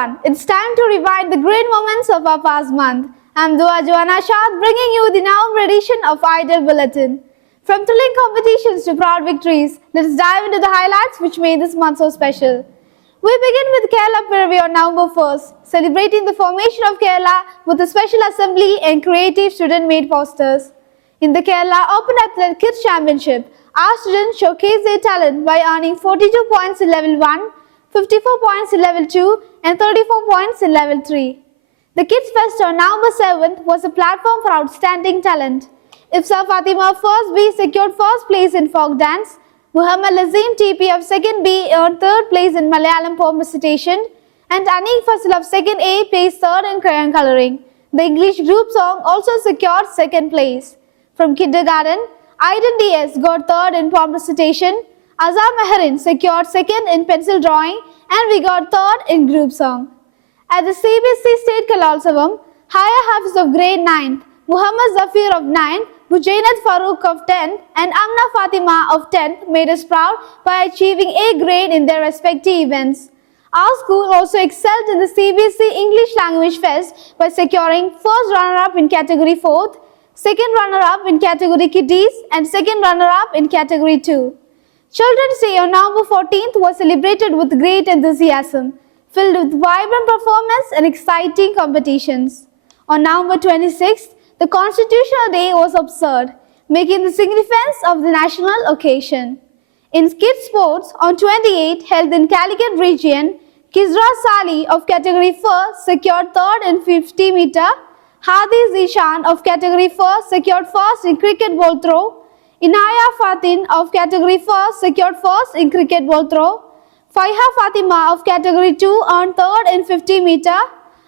everyone, it's time to rewind the great moments of our past month. I'm Dua Joanna Shad, bringing you the November edition of Idol Bulletin. From thrilling competitions to proud victories, let's dive into the highlights which made this month so special. We begin with Kerala Piravi on November 1st, celebrating the formation of Kerala with a special assembly and creative student-made posters. In the Kerala Open Athlete Kids Championship, our students showcased their talent by earning 42 points in Level 1, 54 points in Level 2 and 34 points in Level 3. The Kids Fest on November 7th was a platform for outstanding talent. Ifsa Fatima of 1st B secured 1st place in folk dance, Muhammad Lazim TP of 2nd B earned 3rd place in Malayalam poem recitation, and Anik Fasil of 2nd A placed 3rd in crayon colouring. The English group song also secured 2nd place. From kindergarten, Aiden DS got 3rd in poem recitation, Azam Meherin secured 2nd in pencil drawing, and we got 3rd in group song. At the CBSE State Kalolsavam, Haya Hafiz of grade 9th, Muhammad Zafir of 9th, Bujainat Farooq of 10th, and Amna Fatima of 10th made us proud by achieving A grade in their respective events. Our school also excelled in the CBSE English Language Fest by securing 1st runner-up in category 4th, 2nd runner-up in category Kiddies, and 2nd runner-up in category 2. Children's Day on November 14th was celebrated with great enthusiasm, filled with vibrant performance and exciting competitions. On November 26th, the Constitutional Day was observed, making the significance of the national occasion. In kids sports, on 28th, held in Calicut region, Kizra Sali of category 4 secured 3rd in 50 meter, Hadi Zishan of category 4 secured 1st in cricket ball throw, Inaya Fatin of category 4 secured 1st in cricket ball throw, Faiha Fatima of category 2 earned 3rd in 50 meter,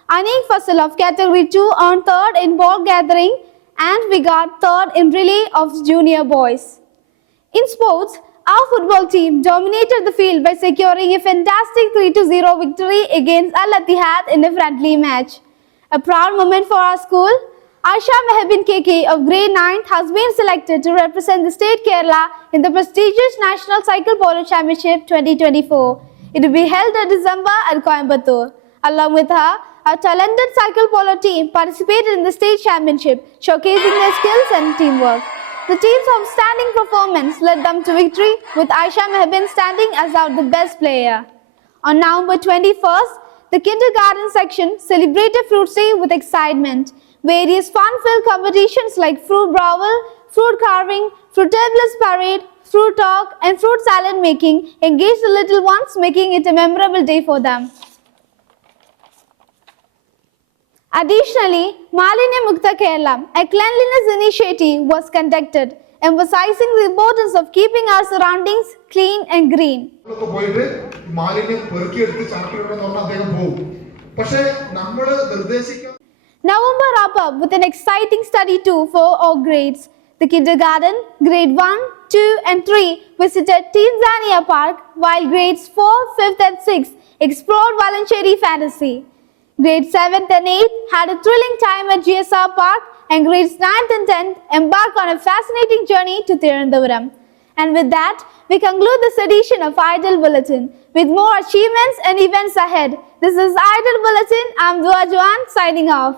Anik Fasil of category 2 earned 3rd in ball gathering, and we got 3rd in relay of junior boys. In sports, our football team dominated the field by securing a fantastic 3-0 victory against Al Ittihad in a friendly match. A proud moment for our school. Aisha Mehbin KK of grade 9th has been selected to represent the state Kerala in the prestigious National Cycle Polo Championship 2024. It will be held in December at Coimbatore. Along with her, our talented cycle polo team participated in the state championship, showcasing their skills and teamwork. The team's outstanding performance led them to victory, with Aisha Mehbin standing as out the best player. On November 21st, the kindergarten section celebrated Fruits Day with excitement. Various fun-filled competitions like fruit brawl, fruit carving, fruitables parade, fruit talk, and fruit salad making engaged the little ones, making it a memorable day for them. Additionally, Malinya Mukta Kerala, a cleanliness initiative, was conducted, emphasizing the importance of keeping our surroundings clean and green. November wrap up with an exciting study tour for all grades. The kindergarten, grade 1, 2 and 3 visited Tanzania Park, while grades 4, 5th and 6th explored Valanchery Fantasy. Grades 7th and 8th had a thrilling time at GSR Park, and grades 9th and 10th embarked on a fascinating journey to Thiruvananthapuram. And with that, we conclude this edition of Idol Bulletin. With more achievements and events ahead, this is Idol Bulletin. I'm Dua Joanna signing off.